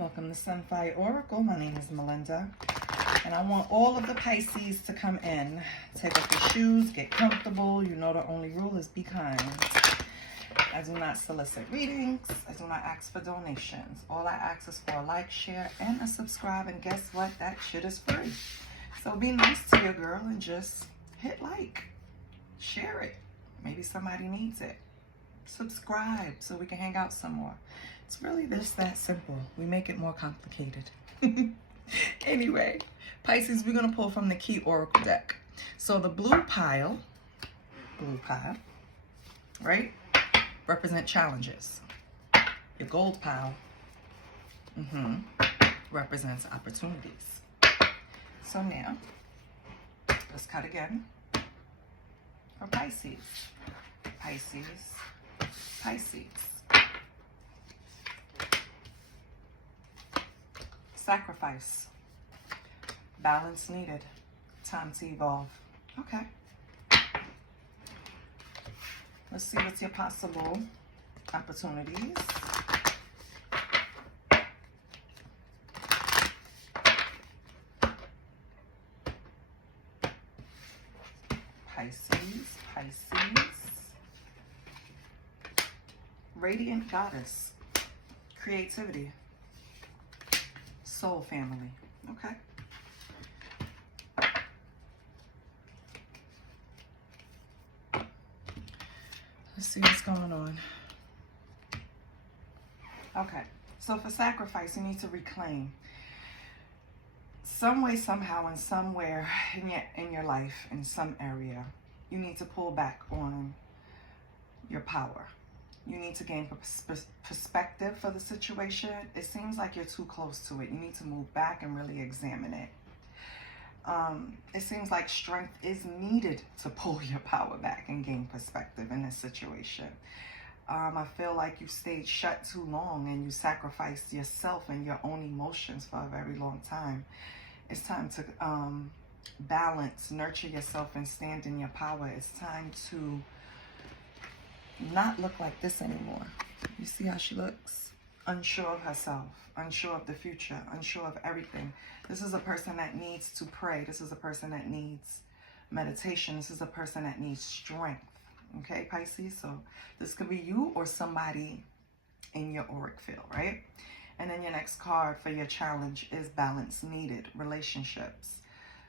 Welcome to Sunfire Oracle. My name is Melinda, and I want all of the Pisces to come in. Take off your shoes, get comfortable. You know the only rule is be kind. I do not solicit readings. I do not ask for donations. All I ask is for a like, share, and a subscribe. And guess what? That shit is free. So be nice to your girl and just hit like. Share it. Maybe somebody needs it. Subscribe so we can hang out some more. It's really just that simple. We make it more complicated. Anyway, Pisces, we're going to pull from the Key Oracle deck. So the blue pile, right, represent challenges. Your gold pile represents opportunities. So now, let's cut again for Pisces. Pisces. Sacrifice. Balance needed. Time to evolve. Okay. Let's see what's your possible opportunities. Pisces. Radiant Goddess. Creativity. Soul family. Okay. Let's see what's going on. Okay. So for sacrifice, you need to reclaim. Some way, somehow, and somewhere in your life, in some area, you need to pull back on your power. You need to gain perspective for the situation. It seems like you're too close to it. You need to move back and really examine it. It seems like strength is needed to pull your power back and gain perspective in this situation. I feel like you stayed shut too long and you sacrificed yourself and your own emotions for a very long time. It's time to balance, nurture yourself, and stand in your power. It's time to not look like this anymore. You see how she looks? Unsure of herself, unsure of the future, unsure of everything. This is a person that needs to pray. This is a person that needs meditation. This is a person that needs strength. Okay, Pisces? So this could be you or somebody in your auric field, right? And then your next card for your challenge is balance needed, relationships.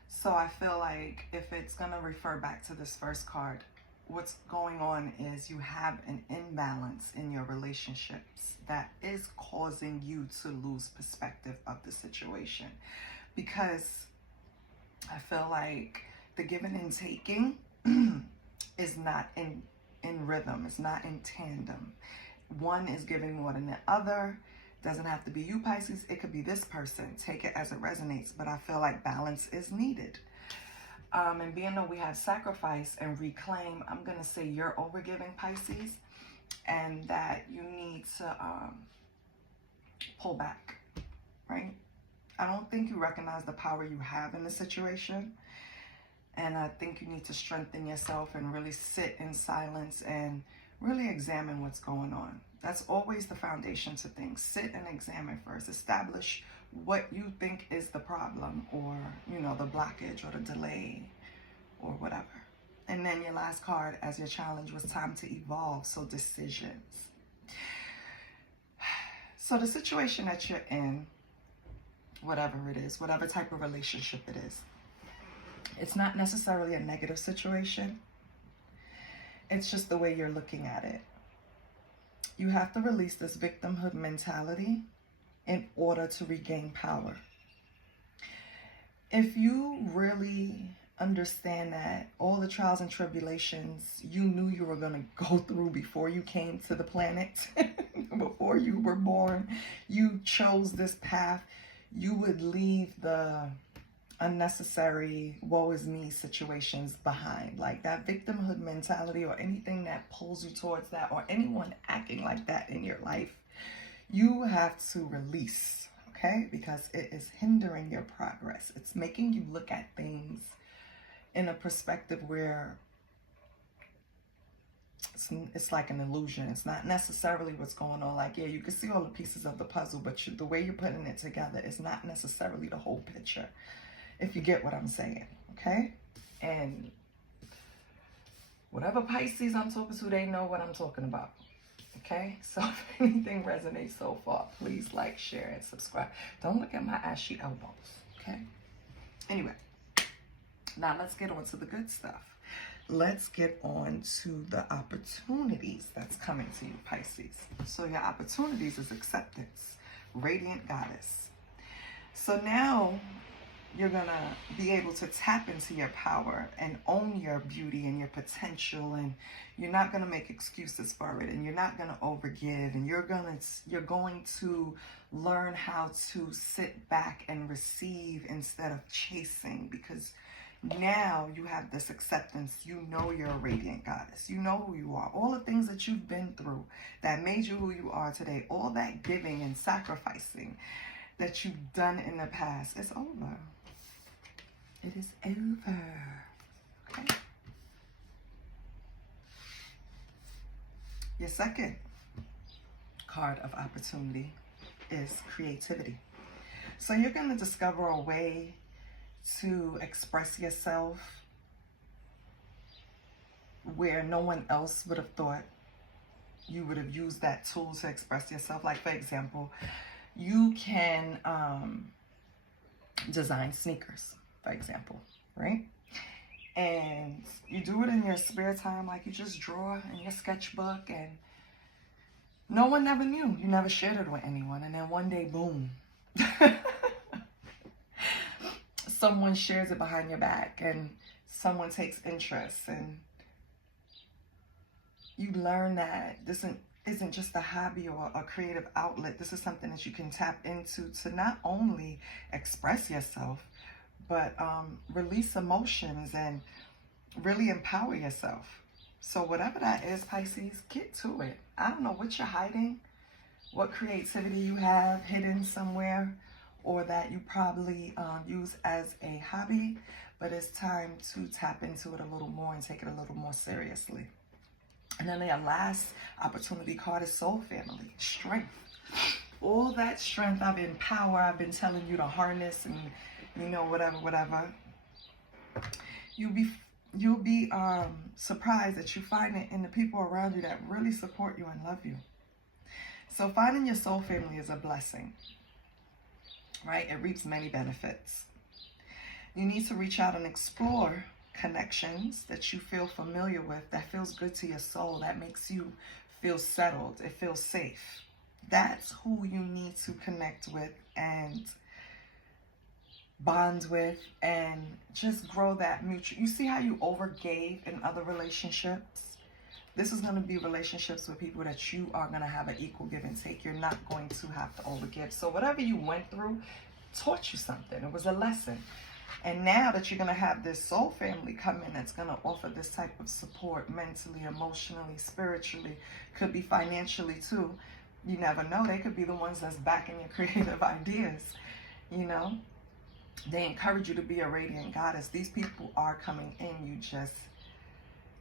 So I feel like if it's going to refer back to this first card, what's going on is you have an imbalance in your relationships that is causing you to lose perspective of the situation, because I feel like the giving and taking is not in rhythm. It's not in tandem. One is giving more than the other. Doesn't have to be you, Pisces. It could be this person. Take it as it resonates, but I feel like balance is needed. And being that we have sacrifice and reclaim, I'm going to say you're overgiving, Pisces, and that you need to pull back, right? I don't think you recognize the power you have in the situation. And I think you need to strengthen yourself and really sit in silence and really examine what's going on. That's always the foundation to things. Sit and examine first. Establish what you think is the problem, or, you know, the blockage or the delay or whatever. And then your last card as your challenge was time to evolve. So decisions. So the situation that you're in, whatever it is, whatever type of relationship it is, it's not necessarily a negative situation. It's just the way you're looking at it. You have to release this victimhood mentality in order to regain power. If you really understand that all the trials and tribulations you knew you were going to go through before you came to the planet, before you were born, you chose this path, you would leave the unnecessary woe is me situations behind. Like that victimhood mentality or anything that pulls you towards that, or anyone acting like that in your life, you have to release, okay? Because it is hindering your progress. It's making you look at things in a perspective where it's like an illusion. It's not necessarily what's going on. Like, yeah, you can see all the pieces of the puzzle, but the way you're putting it together is not necessarily the whole picture, if you get what I'm saying, okay? And whatever Pisces I'm talking to, they know what I'm talking about, okay? So if anything resonates so far, please like, share, and subscribe. Don't look at my ashy elbows, okay? Anyway, now let's get on to the good stuff. Let's get on to the opportunities that's coming to you, Pisces. So your opportunities is acceptance, radiant goddess. So now you're gonna be able to tap into your power and own your beauty and your potential, and you're not gonna make excuses for it, and you're not gonna overgive, and you're going to learn how to sit back and receive instead of chasing, because now you have this acceptance. You know you're a radiant goddess. You know who you are. All the things that you've been through that made you who you are today, all that giving and sacrificing that you've done in the past, it's over. It is over. Okay? Your second card of opportunity is creativity. So you're going to discover a way to express yourself where no one else would have thought you would have used that tool to express yourself. Like, for example, you can design sneakers, for example, right? And you do it in your spare time, like you just draw in your sketchbook, and no one never knew. You never shared it with anyone, and then one day, boom. Someone shares it behind your back, and someone takes interest, and you learn that this isn't just a hobby or a creative outlet. This is something that you can tap into to not only express yourself, but release emotions and really empower yourself. So whatever that is, Pisces, get to it. I don't know what you're hiding, what creativity you have hidden somewhere, or that you probably use as a hobby, but it's time to tap into it a little more and take it a little more seriously. And then the last opportunity card is soul family, strength. All that strength, I've been power, I've been telling you to harness, and you know, whatever. You'll be surprised that you find it in the people around you that really support you and love you. So finding your soul family is a blessing, right? It reaps many benefits. You need to reach out and explore connections that you feel familiar with, that feels good to your soul, that makes you feel settled, it feels safe. That's who you need to connect with and bond with, and just grow that mutual. You see how you overgave in other relationships? This is going to be relationships with people that you are going to have an equal give and take. You're not going to have to overgive. So whatever you went through taught you something. It was a lesson. And now that you're going to have this soul family come in that's going to offer this type of support mentally, emotionally, spiritually, could be financially too. You never know. They could be the ones that's backing your creative ideas, you know. They encourage you to be a radiant goddess. These people are coming in. You just,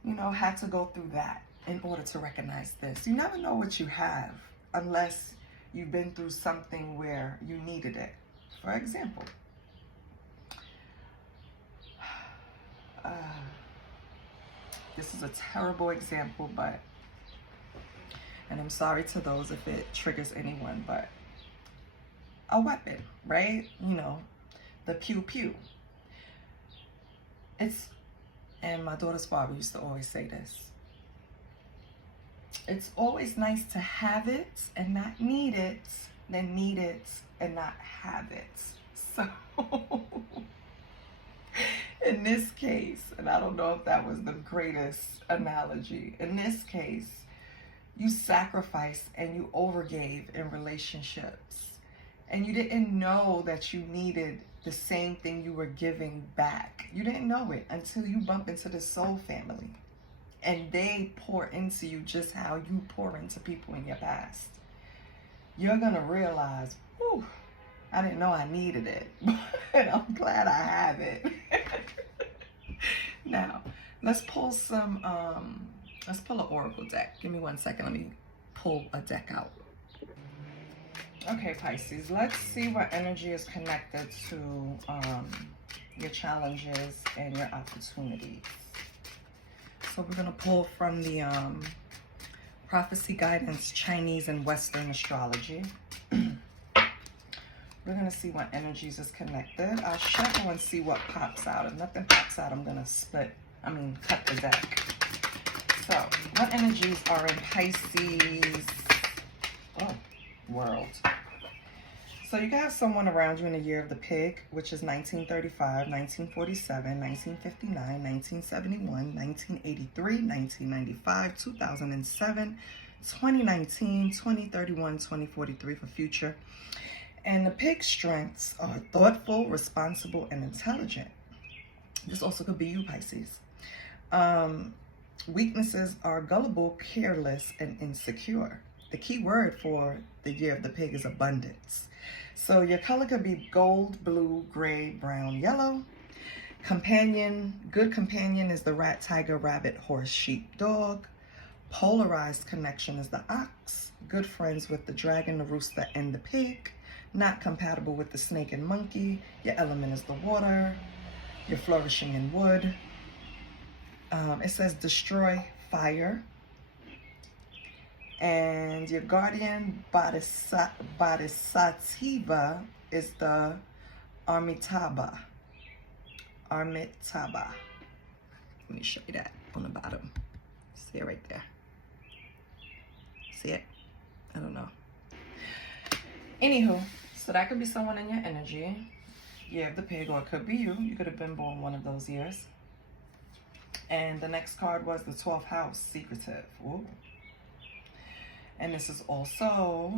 you know, have to go through that in order to recognize this. You never know what you have unless you've been through something where you needed it. For example, this is a terrible example, but, and I'm sorry to those if it triggers anyone, but a weapon, right? You know, the pew pew. And my daughter's father used to always say this: it's always nice to have it and not need it, than need it and not have it. So in this case, and I don't know if that was the greatest analogy, in this case, you sacrificed and you overgave in relationships, and you didn't know that you needed the same thing you were giving back. You didn't know it until you bump into the soul family and they pour into you just how you pour into people in your past. You're gonna realize, whew, I didn't know I needed it, but I'm glad I have it. Now, let's pull some Let's pull an oracle deck. Give me 1 second. Let me pull a deck out. Okay, Pisces, let's see what energy is connected to your challenges and your opportunities. So we're going to pull from the Prophecy Guidance, Chinese and Western Astrology. We're going to see what energies is connected. I'll shuffle and see what pops out. If nothing pops out, I'm going to cut the deck. So, what energies are in Pisces world? So you got someone around you in the year of the pig, which is 1935, 1947, 1959, 1971, 1983, 1995, 2007, 2019, 2031, 2043 for future. And the pig strengths are thoughtful, responsible, and intelligent. This also could be you, Pisces. Weaknesses are gullible, careless, and insecure. The key word for the year of the pig is abundance. So your color could be gold, blue, gray, brown, yellow. Companion, good companion is the rat, tiger, rabbit, horse, sheep, dog. Polarized connection is the ox. Good friends with the dragon, the rooster, and the pig. Not compatible with the snake and monkey. Your element is the water. You're flourishing in wood. It says destroy fire. And your guardian bodhisattva is the Amitabha. Let me show you that on the bottom. See it right there. See it? I don't know. Anywho, so that could be someone in your energy. Year of the pig, or it could be you. You could have been born one of those years. And the next card was the 12th house, secretive. Ooh. And this is also,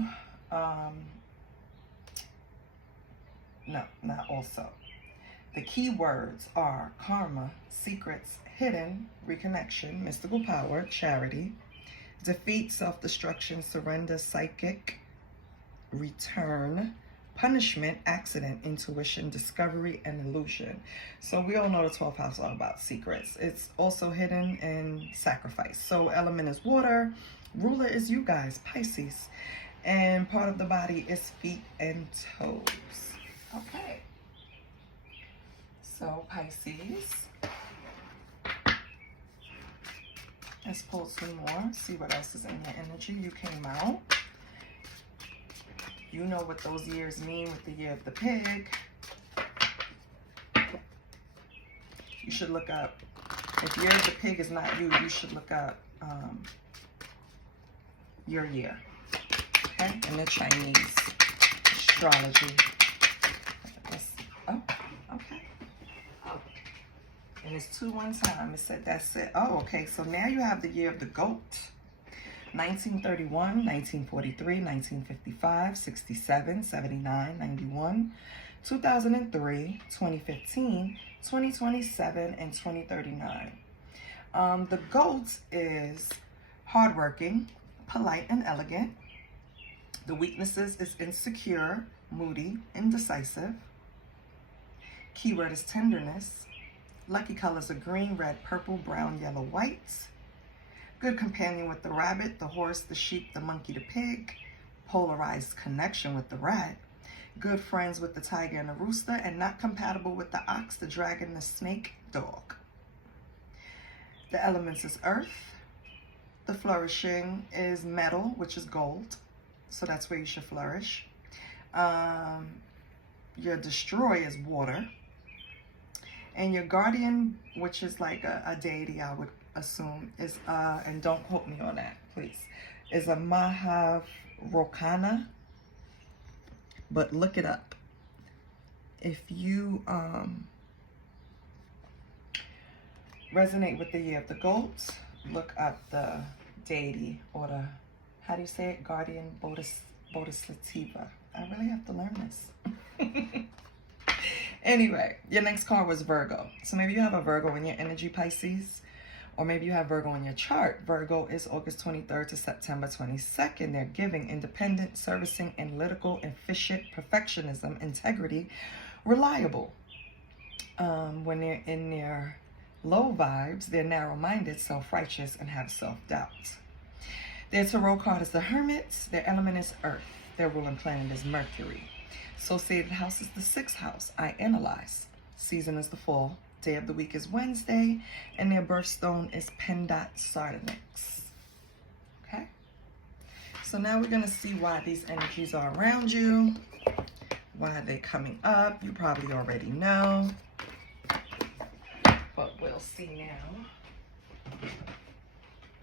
no, not also. The key words are karma, secrets, hidden, reconnection, mystical power, charity, defeat, self-destruction, surrender, psychic, return, punishment, accident, intuition, discovery, and illusion. So we all know the 12th house is all about secrets. It's also hidden and sacrifice. So element is water. Ruler is you guys, Pisces. And part of the body is feet and toes. Okay. So Pisces. Let's pull two more. See what else is in your energy. You came out. You know what those years mean with the year of the pig. You should look up. If year of the pig is not you, you should look up your year, okay, in the Chinese astrology. Oh, okay. And it's 2 1 time. It said that's it. Oh, okay. So now you have the year of the goat. 1931, 1943, 1955, 67, 79, 91, 2003, 2015, 2027, and 2039. The goat is hardworking, polite, and elegant. The weaknesses is insecure, moody, indecisive. Keyword is tenderness. Lucky colors are green, red, purple, brown, yellow, white. Good companion with the rabbit, the horse, the sheep, the monkey, the pig. Polarized connection with the rat. Good friends with the tiger and the rooster, and not compatible with the ox, the dragon, the snake, dog. The elements is earth. The flourishing is metal, which is gold. So that's where you should flourish. Your destroy is water. And your guardian, which is like a deity, I would assume, is, and don't quote me on that, please, is a Mahavrokana. But look it up. If you resonate with the year of the goat, look up the deity, or the, how do you say it, guardian bodhisattva. I really have to learn this. Anyway, your next card was Virgo. So maybe you have a Virgo in your energy, Pisces, or maybe you have Virgo in your chart. Virgo is August 23rd to September 22nd. They're giving, independent, servicing, analytical, efficient, perfectionism, integrity, reliable. When they're in their Low vibes, they're narrow-minded, self-righteous, and have self-doubt. Their tarot card is the Hermit. Their element is Earth. Their ruling planet is Mercury. Associated house is the 6th house. I analyze. Season is the fall. Day of the week is Wednesday. And their birthstone is Pendant Sardonyx. Okay? So now we're going to see why these energies are around you. Why they're coming up. You probably already know. But we'll see now.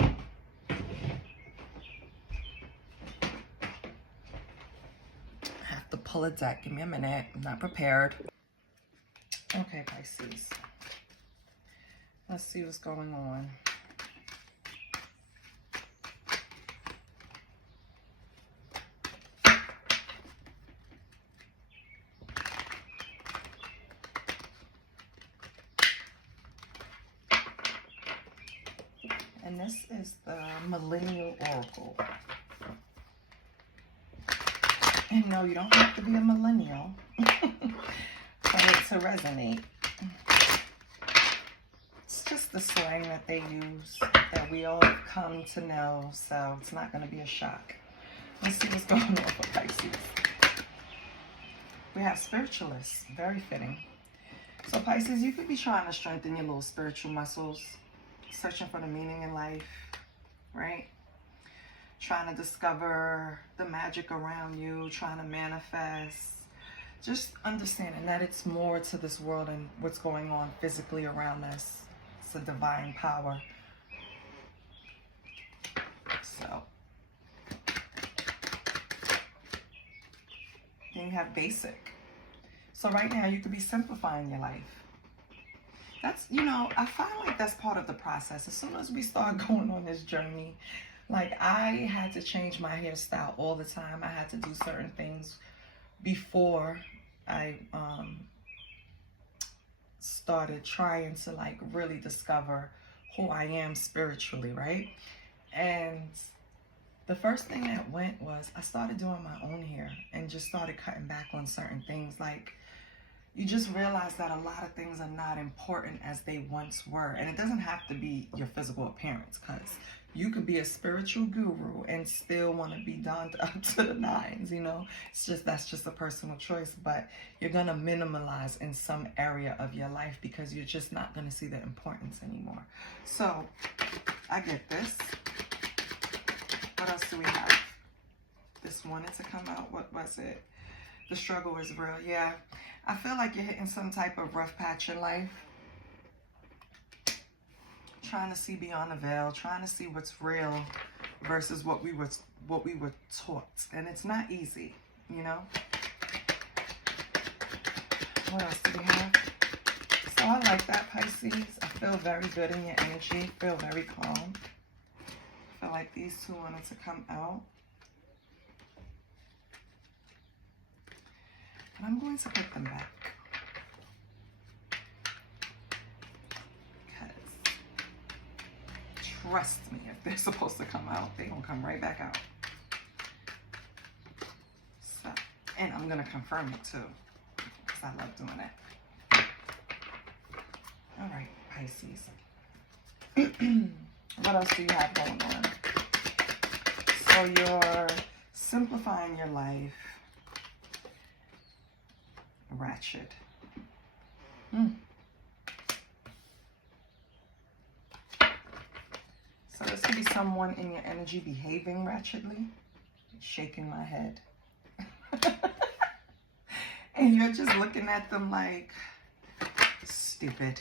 I have to pull a deck. Give me a minute. I'm not prepared. Okay, Pisces. Let's see what's going on. And this is the Millennial Oracle. And no, you don't have to be a millennial for it to resonate. It's just the slang that they use that we all come to know, so it's not going to be a shock. Let's see what's going on for Pisces. We have spiritualists, very fitting. So Pisces, you could be trying to strengthen your little spiritual muscles, searching for the meaning in life, right? Trying to discover the magic around you, trying to manifest. Just understanding that it's more to this world and what's going on physically around us. It's a divine power. So, then you have basic. So right now you could be simplifying your life. That's, you know, I find like that's part of the process. As soon as we start going on this journey, like I had to change my hairstyle all the time. I had to do certain things before I started trying to like really discover who I am spiritually, right? And the first thing that went was I started doing my own hair and just started cutting back on certain things. Like, you just realize that a lot of things are not important as they once were. And it doesn't have to be your physical appearance, because you could be a spiritual guru and still want to be donned up to the nines, you know. It's just, that's just a personal choice. But you're going to minimalize in some area of your life because you're just not going to see the importance anymore. So, I get this. What else do we have? This wanted to come out. What was it? The struggle is real. Yeah. I feel like you're hitting some type of rough patch in life. Trying to see beyond the veil, trying to see what's real versus what we were taught. And it's not easy, you know? What else do we have? So I like that, Pisces. I feel very good in your energy. Feel very calm. I feel like these two wanted to come out. And I'm going to put them back. Because trust me, if they're supposed to come out, they're going to come right back out. So, and I'm going to confirm it too, because I love doing that. All right, Pisces. What else do you have going on? So you're simplifying your life. Ratchet. So this could be someone in your energy behaving ratchetly. Shaking my head. And you're just looking at them like, stupid.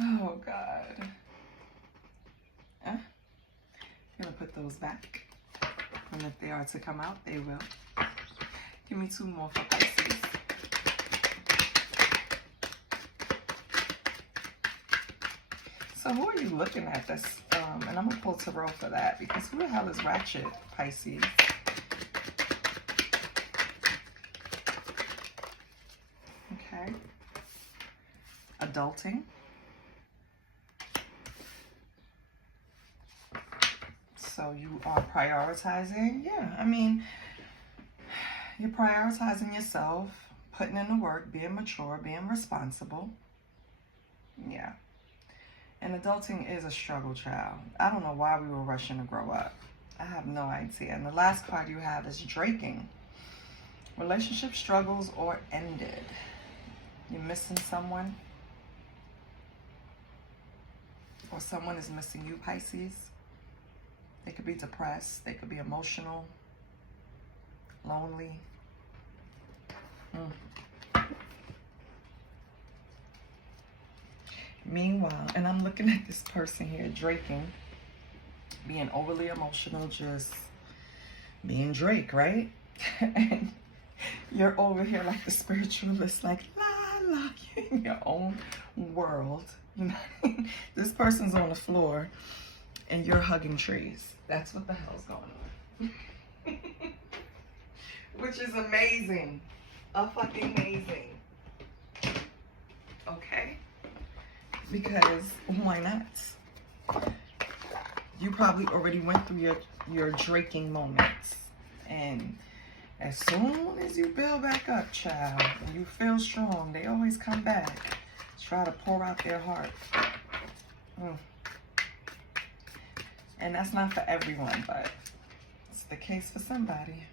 Oh, God. I'm going to put those back. And if they are to come out, they will. Give me two more for Pisces. So who are you looking at this? And I'm going to pull tarot for that, because who the hell is Ratchet, Pisces? Okay. Adulting. So you are prioritizing. Yeah, I mean, you're prioritizing yourself, putting in the work, being mature, being responsible. Yeah. And adulting is a struggle, child. I don't know why we were rushing to grow up. I have no idea. And the last card you have is draking. Relationship struggles or ended. You're missing someone. Or someone is missing you, Pisces. They could be depressed. They could be emotional. Lonely. Meanwhile, and I'm looking at this person here, draking. Being overly emotional, just being Drake, right? And you're over here like the spiritualist, like la la, you're in your own world. You know, this person's on the floor and you're hugging trees. That's what the hell's going on. Which is amazing. Fucking amazing. Okay? Because why not? You probably already went through your draking moments. And as soon as you build back up, child, and you feel strong, they always come back. Try to pour out their heart. And that's not for everyone, but it's the case for somebody.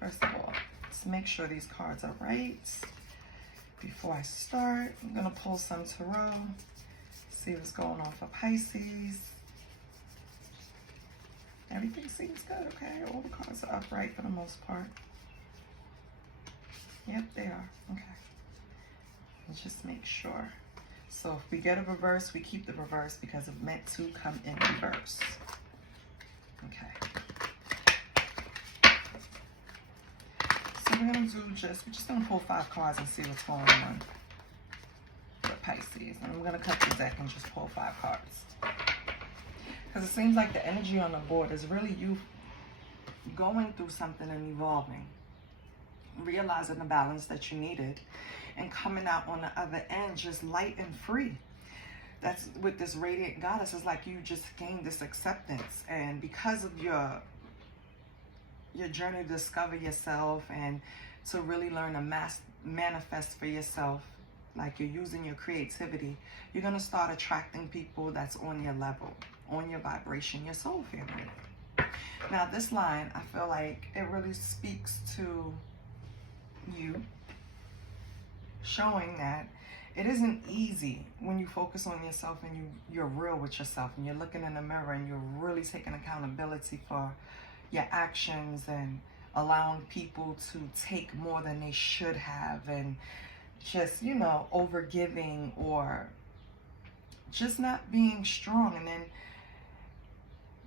First of all, let's make sure these cards are right. Before I start, I'm going to pull some tarot. See what's going on for Pisces. Everything seems good, okay? All the cards are upright for the most part. Yep, they are. Okay. Let's just make sure. So if we get a reverse, we keep the reverse because it's meant to come in reverse. Okay. So we're going to do we're just going to pull 5 cards and see what's going on with Pisces. And I'm going to cut the deck and just pull 5 cards. Because it seems like the energy on the board is really you going through something and evolving. Realizing the balance that you needed and coming out on the other end just light and free. That's with this radiant goddess. It's like you just gained this acceptance, and because of your journey to discover yourself and to really learn to manifest for yourself, like you're using your creativity, you're going to start attracting people that's on your level, on your vibration, your soul family. Now this line, I feel like it really speaks to you, showing that it isn't easy when you focus on yourself and you're real with yourself and you're looking in the mirror and you're really taking accountability for your actions and allowing people to take more than they should have, and just, you know, overgiving or just not being strong. And then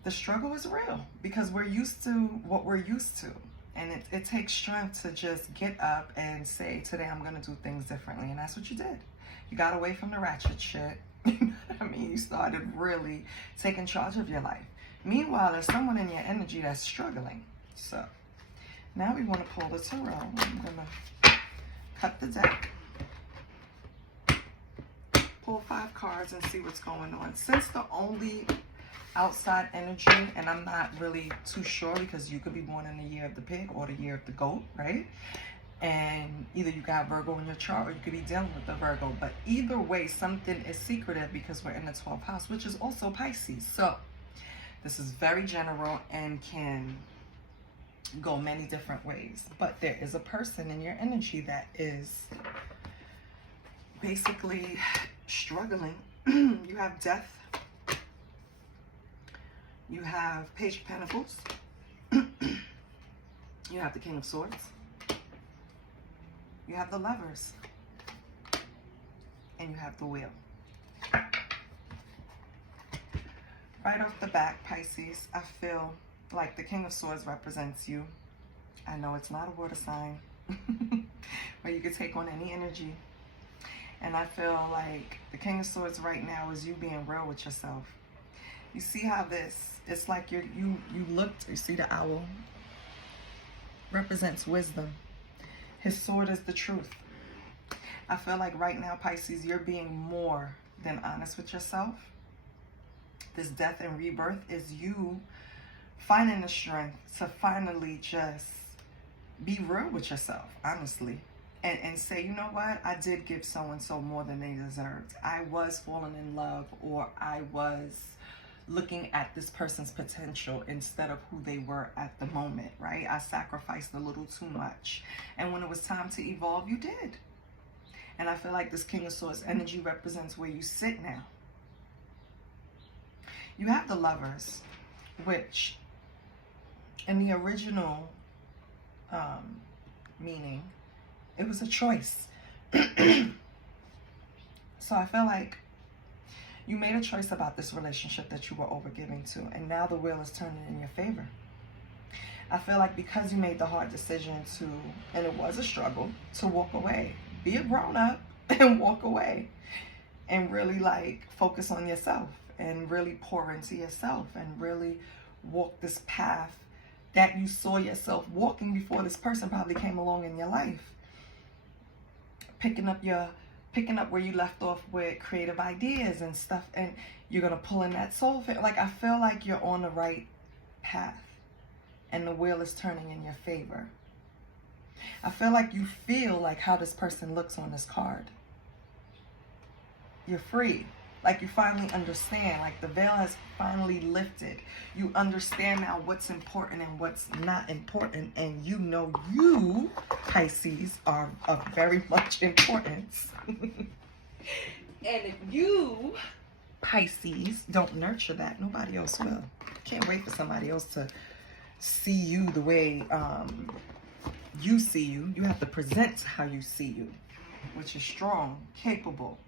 the struggle is real because we're used to what we're used to. And it takes strength to just get up and say, today I'm going to do things differently. And that's what you did. You got away from the ratchet shit. You know what I mean? You started really taking charge of your life. Meanwhile, there's someone in your energy that's struggling. So now we want to pull the tarot. I'm going to cut the deck, pull 5 cards and see what's going on. Since the only outside energy, and I'm not really too sure because you could be born in the year of the pig or the year of the goat, right? And either you got Virgo in your chart or you could be dealing with the Virgo. But either way, something is secretive because we're in the 12th house, which is also Pisces. So this is very general and can go many different ways. But there is a person in your energy that is basically struggling. You have death. You have Page of Pentacles. You have the King of Swords. You have the Lovers. And you have the Wheel. Right off the bat, Pisces, I feel like the King of Swords represents you. I know it's not a water sign, but you could take on any energy. And I feel like the King of Swords right now is you being real with yourself. You see how it's like you looked, you see the owl represents wisdom. His sword is the truth. I feel like right now, Pisces, you're being more than honest with yourself. This death and rebirth is you finding the strength to finally just be real with yourself, honestly. And say, you know what? I did give so-and-so more than they deserved. I was falling in love, or I was looking at this person's potential instead of who they were at the moment, right? I sacrificed a little too much. And when it was time to evolve, you did. And I feel like this King of Swords energy represents where you sit now. You have the Lovers, which in the original meaning, it was a choice. So I feel like you made a choice about this relationship that you were overgiving to, and now the wheel is turning in your favor. I feel like because you made the hard decision to, and it was a struggle, to walk away, be a grown-up and walk away, and really like focus on yourself and really pour into yourself and really walk this path that you saw yourself walking before this person probably came along in your life. Picking up where you left off with creative ideas and stuff, and you're gonna pull in that soul fit. Like, I feel like you're on the right path and the wheel is turning in your favor. I feel like you feel like how this person looks on this card. You're free. Like, you finally understand. Like, the veil has finally lifted. You understand now what's important and what's not important. And you know you, Pisces, are of very much importance. And if you, Pisces, don't nurture that, nobody else will. Can't wait for somebody else to see you the way you see you. You have to present how you see you, which is strong, capable.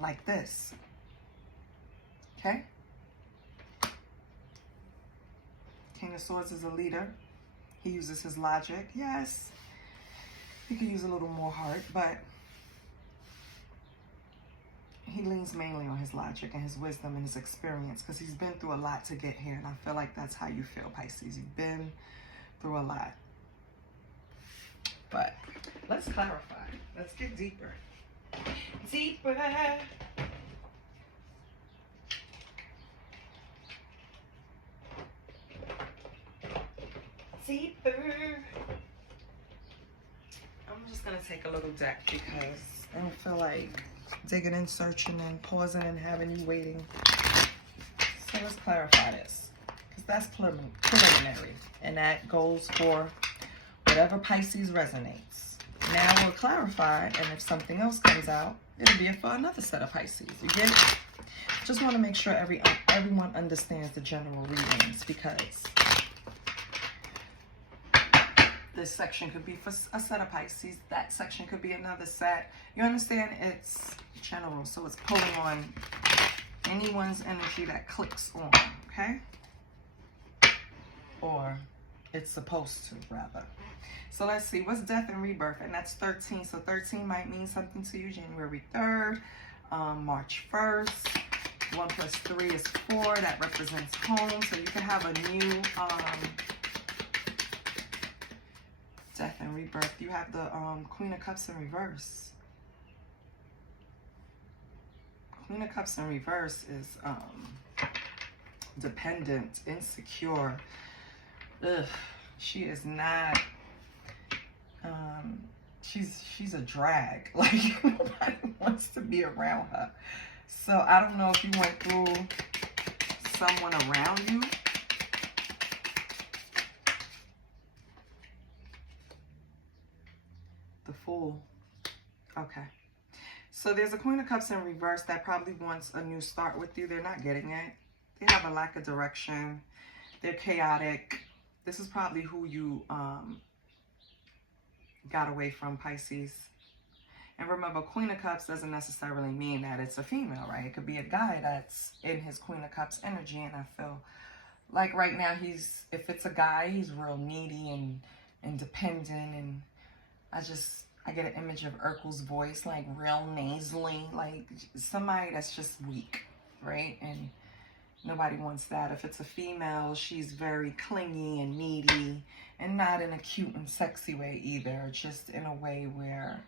Like this. Okay? King of Swords is a leader. He uses his logic. Yes, he could use a little more heart, but he leans mainly on his logic and his wisdom and his experience, because he's been through a lot to get here. And I feel like that's how you feel, Pisces. You've been through a lot. But let's clarify. Let's get deeper. Deeper. Deeper. I'm just gonna take a little deck because I don't feel like digging and searching and pausing and having you waiting. So let's clarify this, because that's preliminary, and that goes for whatever Pisces resonates. Now we'll clarify, and if something else comes out, it'll be for another set of Pisces. You get it? Just want to make sure everyone understands the general readings, because this section could be for a set of Pisces. That section could be another set. You understand? It's general, so it's pulling on anyone's energy that clicks on, okay? Or it's supposed to, rather. So let's see, what's death and rebirth? And that's 13. So 13 might mean something to you. January 3rd, March 1st. 1 plus 3 is 4. That represents home. So you can have a new death and rebirth. You have the Queen of Cups in reverse. Queen of Cups in reverse is dependent, insecure. Ugh, she is not. She's a drag. Like, nobody wants to be around her. So I don't know if you went through someone around you. The Fool. Okay. So there's a Queen of Cups in reverse that probably wants a new start with you. They're not getting it. They have a lack of direction. They're chaotic. This is probably who you got away from, Pisces. And remember, Queen of Cups doesn't necessarily mean that it's a female, right? It could be a guy that's in his Queen of Cups energy. And I feel like right now if it's a guy, he's real needy and independent. And I get an image of Urkel's voice, like real nasally, like somebody that's just weak, right? And nobody wants that. If it's a female, she's very clingy and needy, and not in a cute and sexy way either. Just in a way where,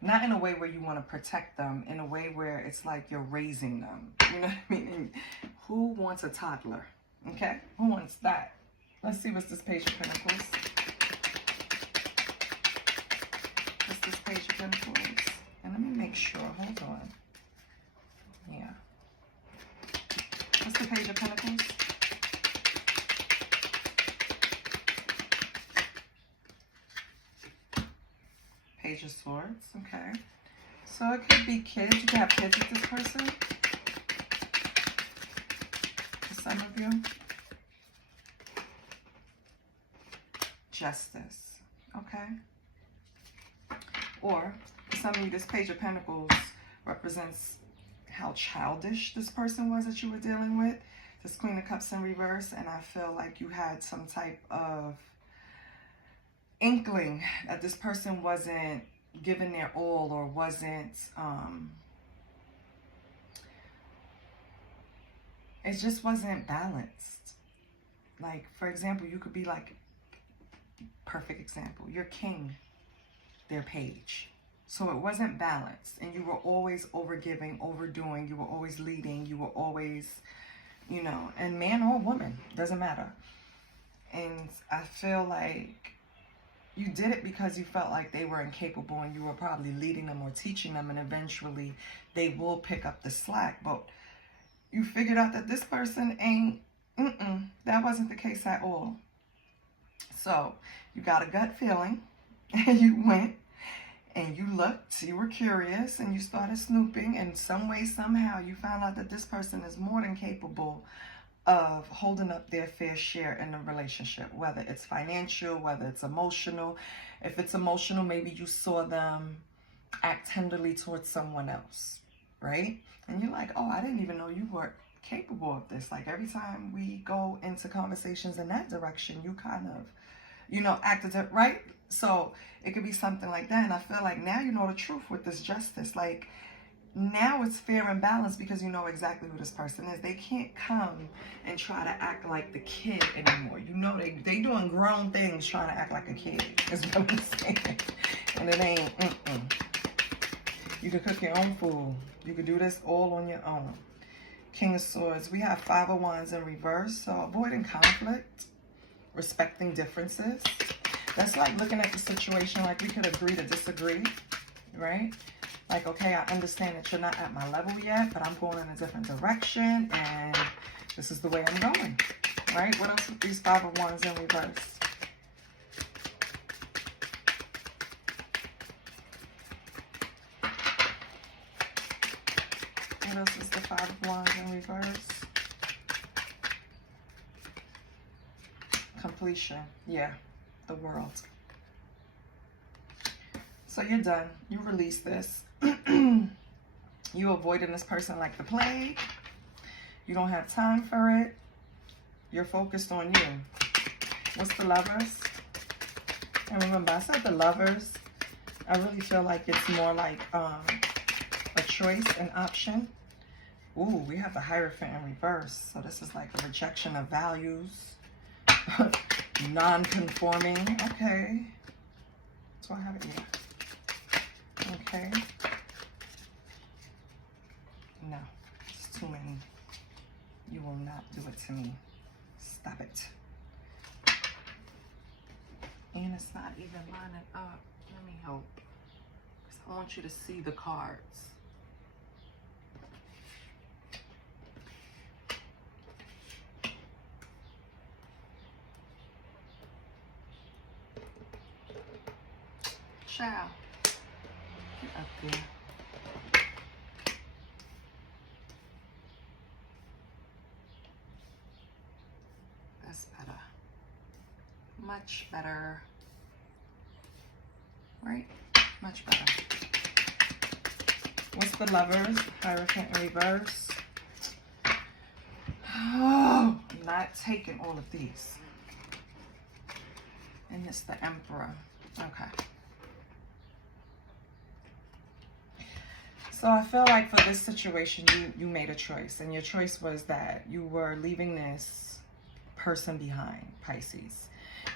not in a way where you want to protect them, in a way where it's like you're raising them. You know what I mean? And who wants a toddler? Okay? Who wants that? Let's see what's this Page of Pentacles. Page of Pentacles. And let me make sure. Hold on. Yeah. What's the Page of Pentacles? Page of Swords. Okay. So it could be kids. You could have kids with this person. For some of you. Justice. Okay. Or for some of you, this Page of Pentacles represents how childish this person was that you were dealing with. This Queen of Cups in reverse, and I feel like you had some type of inkling that this person wasn't giving their all, or wasn't, it just wasn't balanced. Like, for example, you could be like, perfect example, your king, their page. So it wasn't balanced, and you were always overgiving, overdoing, you were always leading, you were always, you know, and man or woman, doesn't matter. And I feel like you did it because you felt like they were incapable, and you were probably leading them or teaching them, and eventually they will pick up the slack. But you figured out that this person ain't, that wasn't the case at all. So you got a gut feeling, and you went and you looked, you were curious, and you started snooping, and some way, somehow you found out that this person is more than capable of holding up their fair share in a relationship, whether it's financial, whether it's emotional. If it's emotional, maybe you saw them act tenderly towards someone else, right? And you're like, oh, I didn't even know you were capable of this. Like, every time we go into conversations in that direction, you kind of, you know, acted it, right? So it could be something like that. And I feel like now you know the truth with this justice. Like, now it's fair and balanced because you know exactly who this person is. They can't come and try to act like the kid anymore. You know they doing grown things trying to act like a kid, is what I'm saying. And it ain't, You can cook your own food. You can do this all on your own. King of Swords. We have Five of Wands in reverse. So avoiding conflict, respecting differences. That's like looking at the situation like we could agree to disagree, right? Like, okay, I understand that you're not at my level yet, but I'm going in a different direction, and this is the way I'm going, right? What else with these Five of Wands in reverse? What else is the Five of Wands in reverse? Completion. Yeah, the World. So you're done. You release this. You avoiding this person like the plague. You don't have time for it. You're focused on you. What's the Lovers? And remember, I said the Lovers. I really feel like it's more like a choice, an option. Ooh, we have the Hierophant in reverse. So this is like a rejection of values. Non-conforming. Okay. So I have it here. Okay. No, it's too many. You will not do it to me. Stop it. And it's not even lining up. Let me help. Because I want you to see the cards. Child. Get up there. That's better. Much better. Right? Much better. What's the Lovers? Hierophant in reverse. Oh, I'm not taking all of these. And it's the Emperor. Okay. So I feel like for this situation, you made a choice. And your choice was that you were leaving this person behind, Pisces.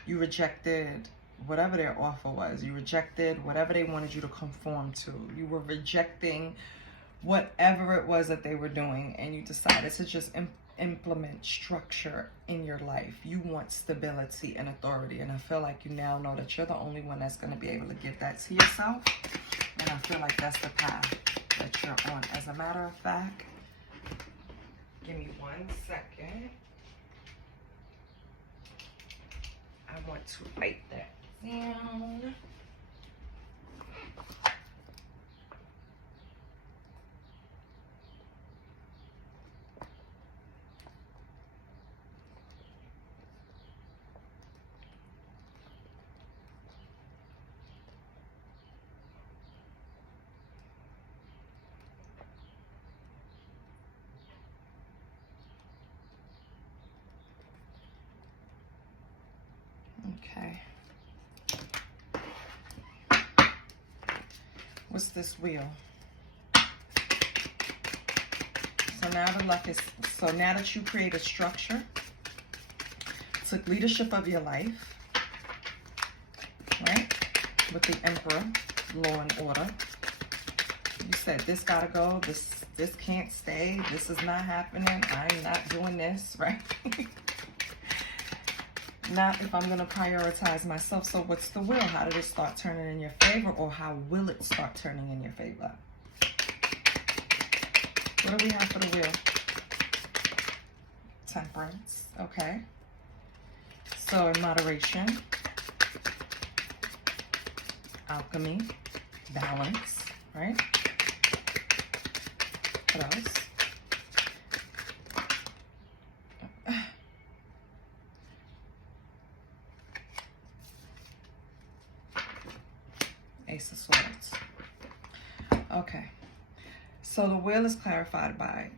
You rejected whatever their offer was. You rejected whatever they wanted you to conform to. You were rejecting whatever it was that they were doing. And you decided to just implement structure in your life. You want stability and authority. And I feel like you now know that you're the only one that's going to be able to give that to yourself. And I feel like that's the path that you're on. As a matter of fact, give me 1 second. I want to write that down. Okay. What's this wheel? So now the luck is, so now that you create a structure, took leadership of your life, right? With the Emperor, law and order. You said this gotta go, this can't stay, this is not happening, I'm not doing this, right? Not if I'm going to prioritize myself. So what's the will? How did it start turning in your favor, or how will it start turning in your favor? What do we have for the wheel? Temperance. Okay. So in moderation, alchemy, balance, right? What else? Ace of Swords. Okay. So the wheel is clarified by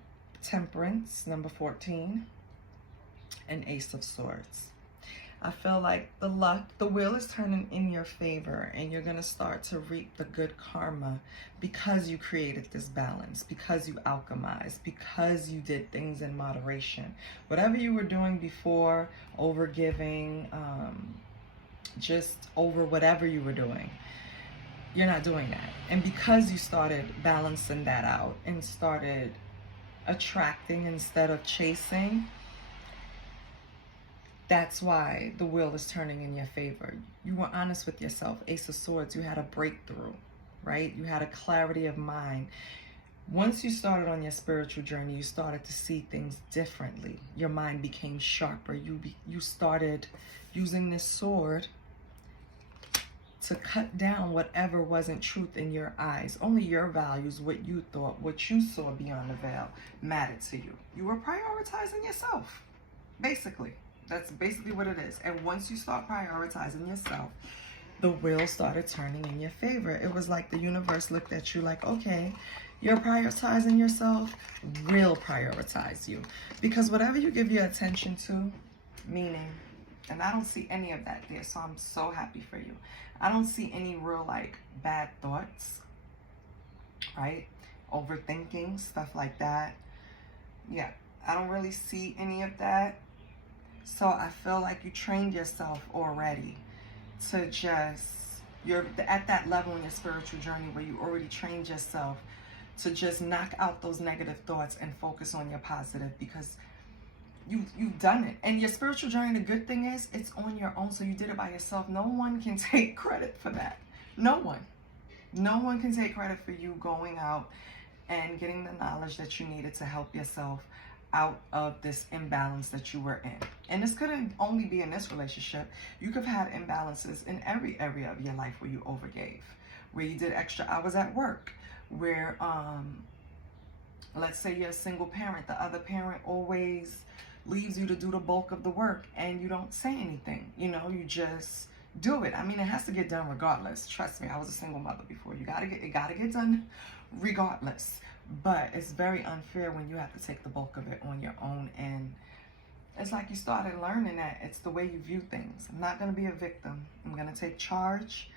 Temperance, number 14, and Ace of Swords. I feel like the wheel is turning in your favor, and you're going to start to reap the good karma because you created this balance, because you alchemized, because you did things in moderation. Whatever you were doing before, over giving, just over whatever you were doing, you're not doing that. And because you started balancing that out and started attracting instead of chasing, that's why the wheel is turning in your favor. You were honest with yourself. Ace of Swords, you had a breakthrough, right? You had a clarity of mind. Once you started on your spiritual journey, you started to see things differently. Your mind became sharper. You started using this sword to cut down whatever wasn't truth in your eyes. Only your values, what you thought, what you saw beyond the veil mattered to you. You were prioritizing yourself, basically. That's basically what it is. And once you start prioritizing yourself, the wheel started turning in your favor. It was like the universe looked at you like, okay, you're prioritizing yourself, we'll prioritize you. Because whatever you give your attention to, meaning, and I don't see any of that there, so I'm so happy for you. I don't see any real, like, bad thoughts, right? Overthinking, stuff like that. Yeah, I don't really see any of that. So I feel like you trained yourself already to just, you're at that level in your spiritual journey where you already trained yourself to just knock out those negative thoughts and focus on your positive, because you've done it. And your spiritual journey, the good thing is, it's on your own, so you did it by yourself. No one can take credit for that. No one. No one can take credit for you going out and getting the knowledge that you needed to help yourself out of this imbalance that you were in. And this couldn't only be in this relationship. You could have had imbalances in every area of your life where you overgave, where you did extra hours at work, where, let's say you're a single parent, the other parent always leaves you to do the bulk of the work and you don't say anything. You know, you just do it. I mean, it has to get done regardless. Trust me, I was a single mother before. It gotta get done regardless. But it's very unfair when you have to take the bulk of it on your own. And it's like you started learning that it's the way you view things. I'm not gonna be a victim. I'm gonna take charge.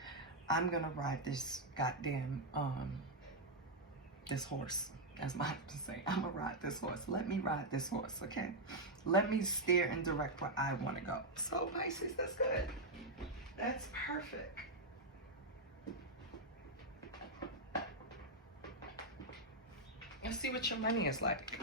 I'm gonna ride this goddamn this horse, as my husband say. I'm gonna ride this horse. Let me ride this horse, okay? Let me steer and direct where I want to go. So Pisces, that's good. That's perfect. Let's see what your money is like.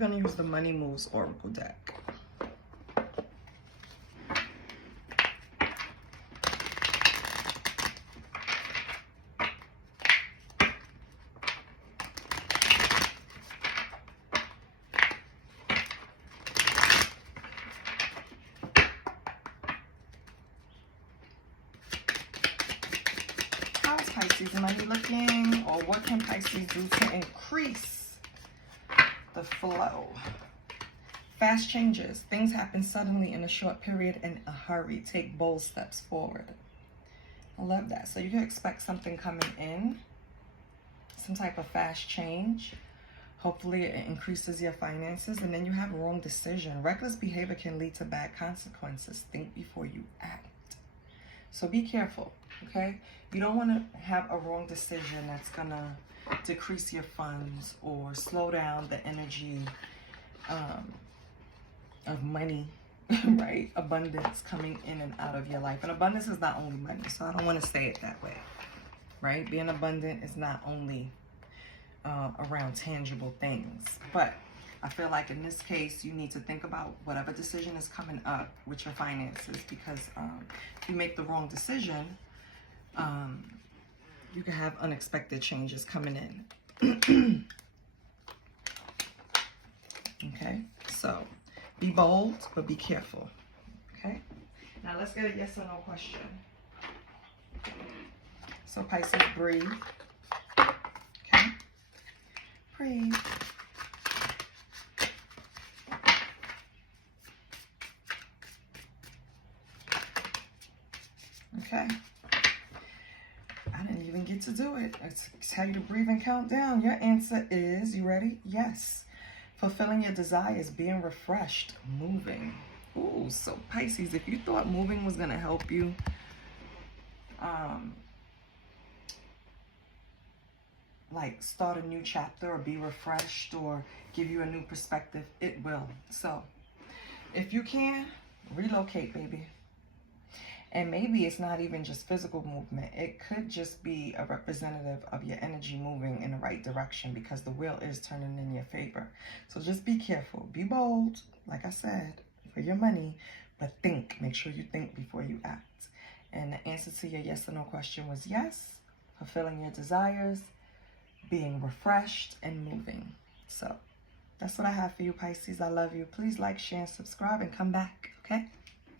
We're going to use the Money Moves Oracle deck. How's Pisces money looking? Or what can Pisces do to increase the flow? Fast changes. Things happen suddenly in a short period in a hurry. Take bold steps forward. I love that. So you can expect something coming in. Some type of fast change. Hopefully it increases your finances. And then you have a wrong decision. Reckless behavior can lead to bad consequences. Think before you act. So be careful, okay? You don't want to have a wrong decision that's going to decrease your funds or slow down the energy of money, right? Abundance coming in and out of your life. And abundance is not only money, so I don't want to say it that way, right? Being abundant is not only around tangible things, but I feel like in this case, you need to think about whatever decision is coming up with your finances, because if you make the wrong decision, you can have unexpected changes coming in. Okay, so be bold, but be careful. Okay, now let's get a yes or no question. So Pisces, breathe. Okay, breathe. Okay. I didn't even get to do it. I tell you to breathe and count down. Your answer is, you ready? Yes. Fulfilling your desires, being refreshed, moving. Ooh, so Pisces, if you thought moving was going to help you, like start a new chapter or be refreshed or give you a new perspective, it will. So if you can, relocate, baby. And maybe it's not even just physical movement. It could just be a representative of your energy moving in the right direction, because the wheel is turning in your favor. So just be careful. Be bold, like I said, for your money, but think. Make sure you think before you act. And the answer to your yes or no question was yes. Fulfilling your desires, being refreshed, and moving. So that's what I have for you, Pisces. I love you. Please like, share, and subscribe, and come back, okay?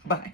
Bye.